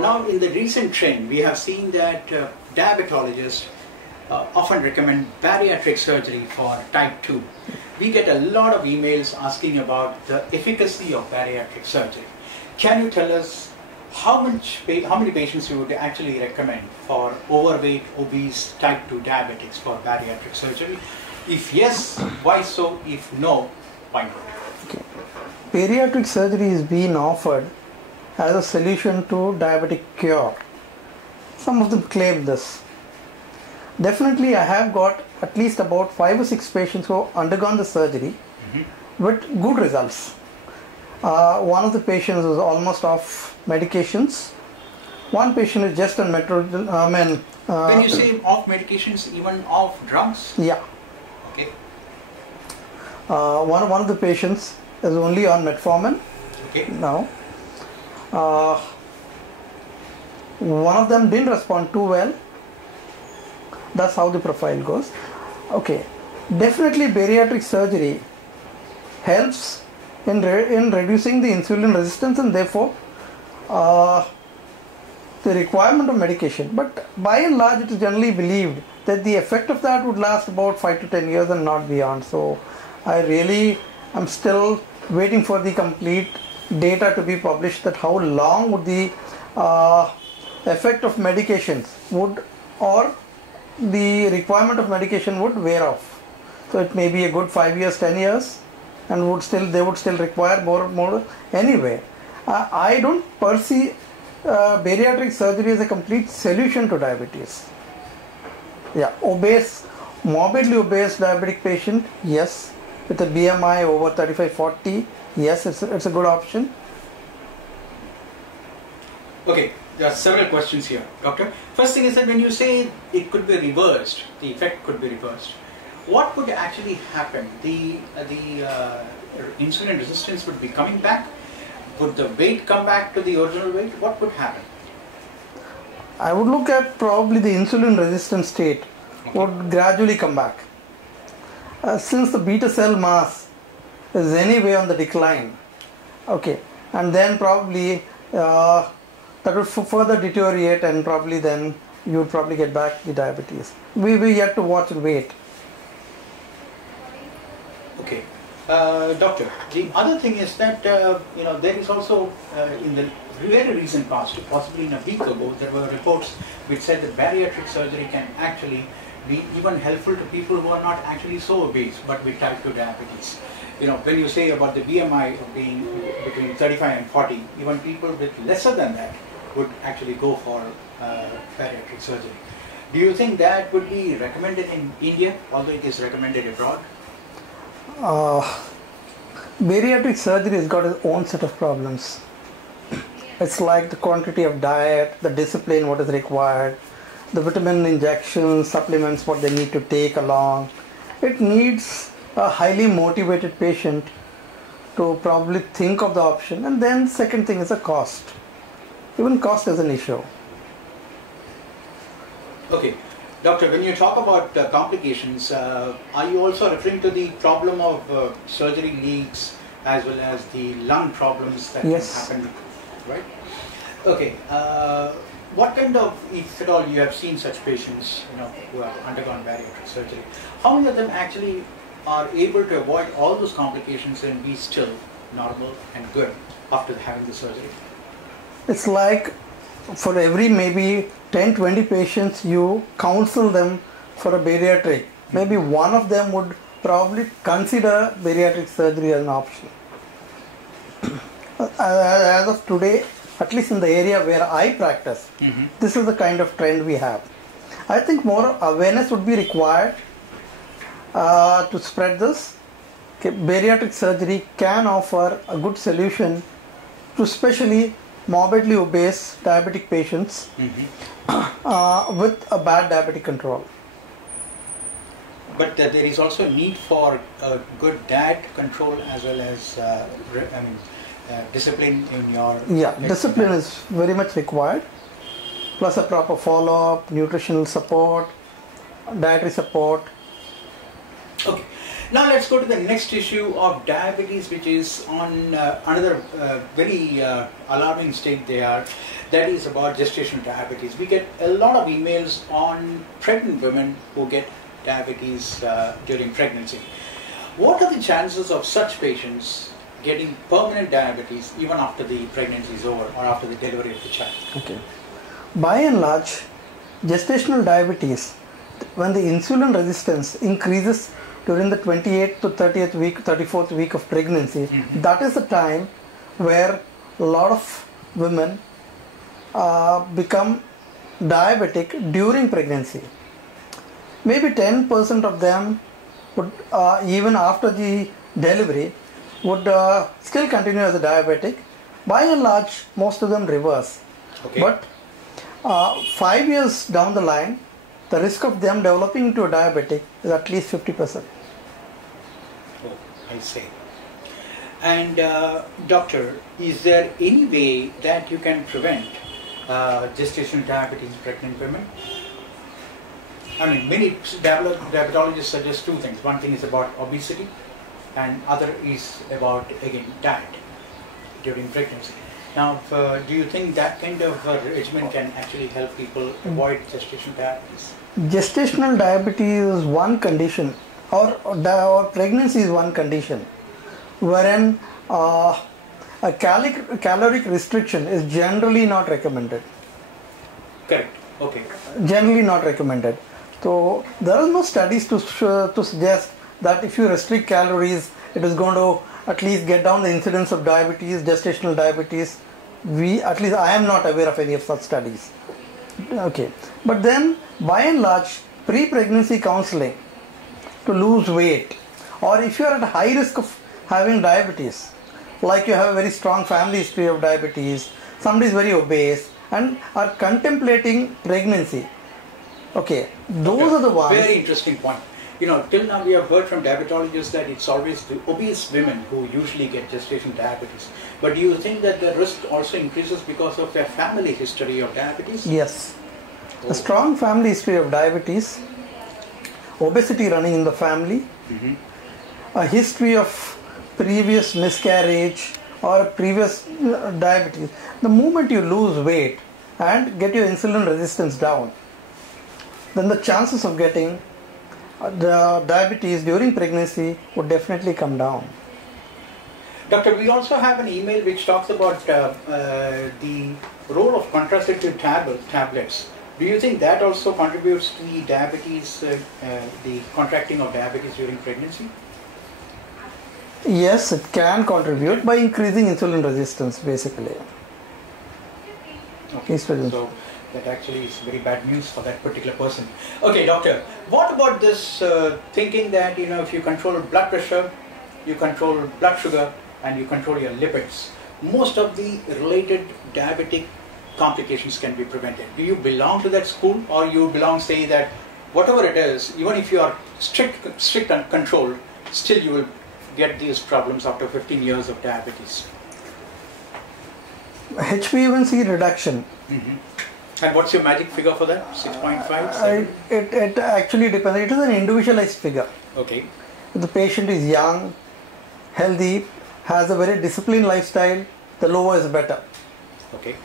now in the recent trend, we have seen that diabetologists often recommend bariatric surgery for type 2. We get a lot of emails asking about the efficacy of bariatric surgery. Can you tell us how many patients you would actually recommend for overweight, obese, type 2 diabetics for bariatric surgery? If yes, why so? If no, why not? Okay. Bariatric surgery is being offered as a solution to diabetic cure. Some of them claim this. Definitely, I have got at least about 5 or 6 patients who have undergone the surgery with good results. One of the patients is almost off medications. One patient is just on when you say off medications, even off drugs? Yeah. Okay. One of the patients is only on metformin. Okay. Now. One of them didn't respond too well. That's how the profile goes. Okay, definitely bariatric surgery helps in reducing the insulin resistance and therefore the requirement of medication. But by and large, it is generally believed that the effect of that would last about 5 to 10 years and not beyond. So I really am still waiting for the complete data to be published, that how long would the effect of medications would, or the requirement of medication would wear off. So it may be a good 5 years, 10 years, and they would still require more anyway. I don't perceive bariatric surgery as a complete solution to diabetes. Yeah, morbidly obese diabetic patient, yes. With a BMI over 35-40, yes, it's a good option. Okay, there are several questions here, doctor. First thing is that when you say it could be reversed, the effect could be reversed, what would actually happen? The insulin resistance would be coming back? Would the weight come back to the original weight? What would happen? I would look at probably the insulin resistant state would gradually come back. Since the beta cell mass is anyway on the decline, okay, and then probably that would further deteriorate, and probably then you would probably get back the diabetes. We yet to watch and wait. Okay, doctor. The other thing is that there is also in the very recent past, possibly in a week ago, there were reports which said that bariatric surgery can actually be even helpful to people who are not actually so obese but with type 2 diabetes. When you say about the BMI of being between 35 and 40, even people with lesser than that would actually go for bariatric surgery. Do you think that would be recommended in India, although it is recommended abroad? Bariatric surgery has got its own set of problems. It's like the quantity of diet, the discipline, what is required, the vitamin injections, supplements, what they need to take along. It needs a highly motivated patient to probably think of the option. And then second thing is the cost. Even cost is an issue. Okay. Doctor, when you talk about complications, are you also referring to the problem of surgery leaks as well as the lung problems that yes. can happen, right? Okay. What kind of, if at all you have seen such patients, who have undergone bariatric surgery, how many of them actually are able to avoid all those complications and be still normal and good after having the surgery? It's like for every maybe 10-20 patients you counsel them for a bariatric, maybe one of them would probably consider bariatric surgery as an option. As of today, at least in the area where I practice, this is the kind of trend we have. I think more awareness would be required to spread this. Okay, bariatric surgery can offer a good solution to especially morbidly obese diabetic patients with a bad diabetic control. But there is also a need for good diet control as well as discipline in your... Yeah, discipline is very much required, plus a proper follow-up, nutritional support, dietary support. Okay. Now let's go to the next issue of diabetes, which is on another very alarming state there. That is about gestational diabetes. We get a lot of emails on pregnant women who get diabetes during pregnancy. What are the chances of such patients getting permanent diabetes even after the pregnancy is over or after the delivery of the child? Okay. By and large, gestational diabetes, when the insulin resistance increases during the 28th to 30th week, 34th week of pregnancy, that is the time where a lot of women become diabetic during pregnancy. Maybe 10% of them would, even after the delivery, would still continue as a diabetic. By and large, most of them reverse. Okay. But 5 years down the line, the risk of them developing into a diabetic is at least 50%. Oh, I see. And doctor, is there any way that you can prevent gestational diabetes in pregnant women? I mean, many diabetologists suggest two things. One thing is about obesity, and other is about, again, diet during pregnancy. Now, do you think that kind of regimen can actually help people avoid gestational diabetes? Gestational diabetes is one condition, or pregnancy is one condition, wherein a caloric restriction is generally not recommended. Correct. Okay. Generally not recommended. So there are no studies to suggest that if you restrict calories, it is going to at least get down the incidence of diabetes, gestational diabetes. At least I am not aware of any of such studies. Okay. But then, by and large, pre-pregnancy counseling to lose weight, or if you are at high risk of having diabetes, like you have a very strong family history of diabetes, somebody is very obese and are contemplating pregnancy. Okay, those are the ones. Very interesting point. You know, till now we have heard from diabetologists that it's always the obese women who usually get gestational diabetes. But do you think that the risk also increases because of their family history of diabetes? Yes. A strong family history of diabetes, obesity running in the family, a history of previous miscarriage or previous diabetes. The moment you lose weight and get your insulin resistance down, then the chances of getting the diabetes during pregnancy would definitely come down. Doctor, we also have an email which talks about the role of contraceptive tablets. Do you think that also contributes to the diabetes, the contracting of diabetes during pregnancy? Yes, it can contribute by increasing insulin resistance, basically. Okay. So that actually is very bad news for that particular person. Okay, doctor, what about this thinking that, you know, if you control blood pressure, you control blood sugar, and you control your lipids, most of the related diabetic complications can be prevented. Do you belong to that school, or you belong, say, that whatever it is, even if you are strict and controlled, still you will get these problems after 15 years of diabetes? HbA1c reduction. And what's your magic figure for that? 6.5? It actually depends. It is an individualized figure. Okay. If the patient is young, healthy, has a very disciplined lifestyle, the lower is better. Okay.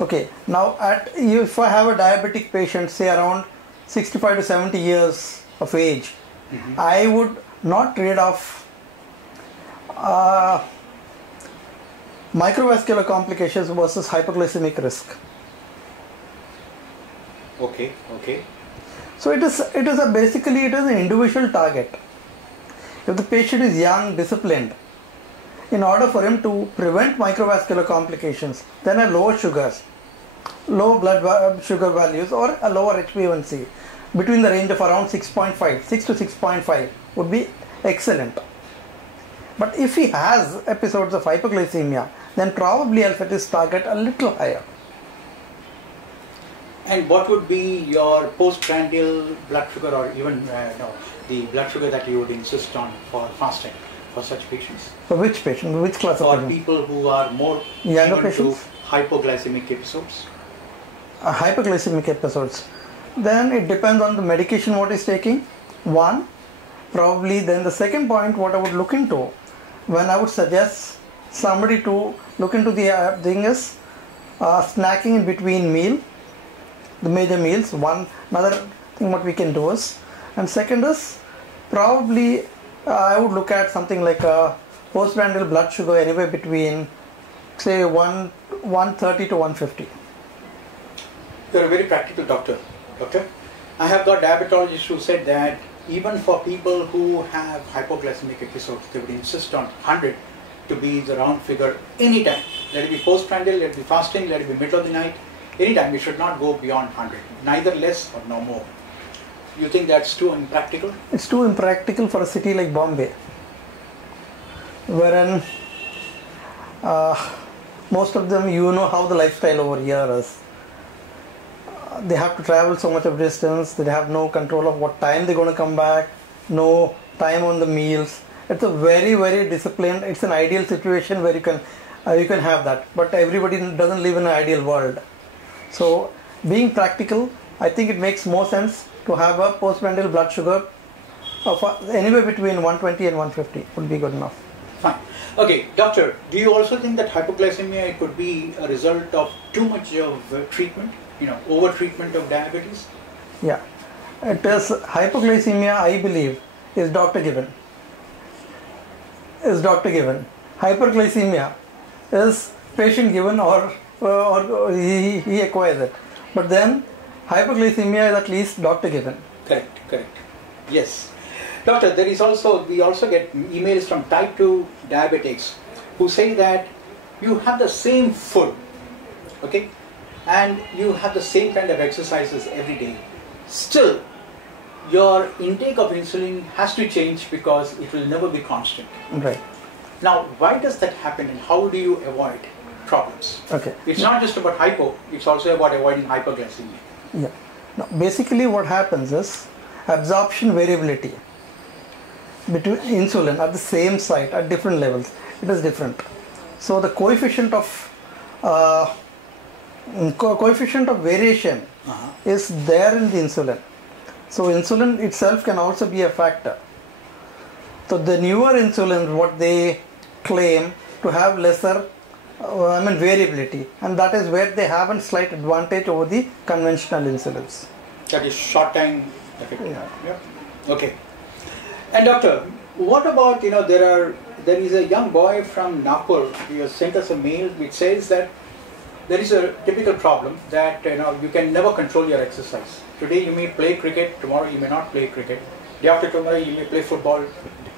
Okay. Now, if I have a diabetic patient, say around 65 to 70 years of age, I would not trade off microvascular complications versus hypoglycemic risk. Okay. Okay. So basically an individual target. If the patient is young, disciplined, in order for him to prevent microvascular complications, then a lower sugars, low blood sugar values, or a lower HbA1c between the range of around 6 to 6.5 would be excellent. But if he has episodes of hypoglycemia, then probably I'll set his target a little higher. And what would be your postprandial blood sugar, or even the blood sugar that you would insist on for fasting for such patients? For which patient? Which class of For patient? people who are more younger prone to patients? hypoglycemic episodes? Hypoglycemic episodes. Then it depends on the medication what he's taking. One, probably then the second point what I would look into when I would suggest somebody to look into the thing is snacking in between the major meals. Another thing what we can do is, and second is probably I would look at something like a postprandial blood sugar anywhere between say 130 to 150. You're a very practical doctor. I have got diabetologists who said that even for people who have hypoglycemic episodes, they would insist on 100 to be the round figure anytime. Let it be postprandial, let it be fasting, let it be middle of the night, anytime. It should not go beyond 100, neither less or no more. You think that's too impractical? It's too impractical for a city like Bombay, wherein most of them, you know how the lifestyle over here is. They have to travel so much of distance, they have no control of what time they're going to come back, no time on the meals. It's a very, very disciplined, it's an ideal situation where you can have that, but everybody doesn't live in an ideal world. So being practical, I think it makes more sense to have a postprandial blood sugar of anywhere between 120 and 150 would be good enough. Fine. Okay, doctor, do you also think that hypoglycemia could be a result of too much of treatment, over treatment of diabetes? Yeah, it is. Hypoglycemia, I believe, is doctor given. Hyperglycemia is patient given or he acquires it. But then hypoglycemia is at least doctor given. Correct. Yes. Doctor, we also get emails from type 2 diabetics who say that you have the same food, okay, and you have the same kind of exercises every day. Still, your intake of insulin has to change because it will never be constant. Right. Now, why does that happen and how do you avoid problems? Okay. It's not just about hypo, it's also about avoiding hyperglycemia. Yeah. Now, basically what happens is absorption variability between insulin at the same site at different levels. It is different. So the coefficient of variation is there in the insulin. So insulin itself can also be a factor. So the newer insulin, what they claim to have lesser variability, and that is where they have a slight advantage over the conventional insulins. That is short time effect. Yeah. Okay. And doctor, what about, there is a young boy from Nagpur, he has sent us a mail which says that there is a typical problem that you can never control your exercise. Today you may play cricket, tomorrow you may not play cricket. Day after tomorrow you may play football,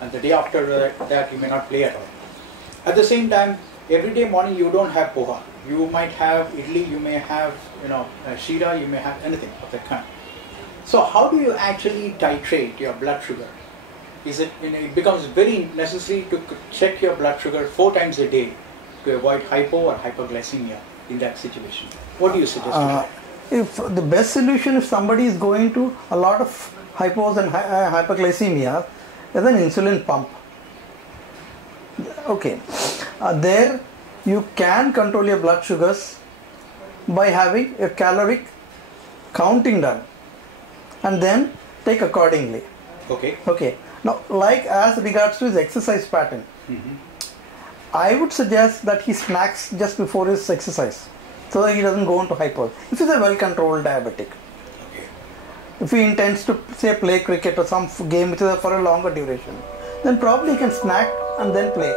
and the day after that you may not play at all. At the same time, every day morning you don't have poha. You might have idli, you may have shira, you may have anything of that kind. So how do you actually titrate your blood sugar? Is it, it becomes very necessary to check your blood sugar 4 times a day to avoid hypo or hyperglycemia in that situation. What do you suggest? If the best solution, if somebody is going to a lot of hypos and hyperglycemia, is an insulin pump. Okay, there you can control your blood sugars by having a caloric counting done, and then take accordingly. Okay. Now, like as regards to his exercise pattern, I would suggest that he snacks just before his exercise, so that he doesn't go into hypo. If he's a well-controlled diabetic, if he intends to say play cricket or some game which is for a longer duration, then probably he can snack and then play.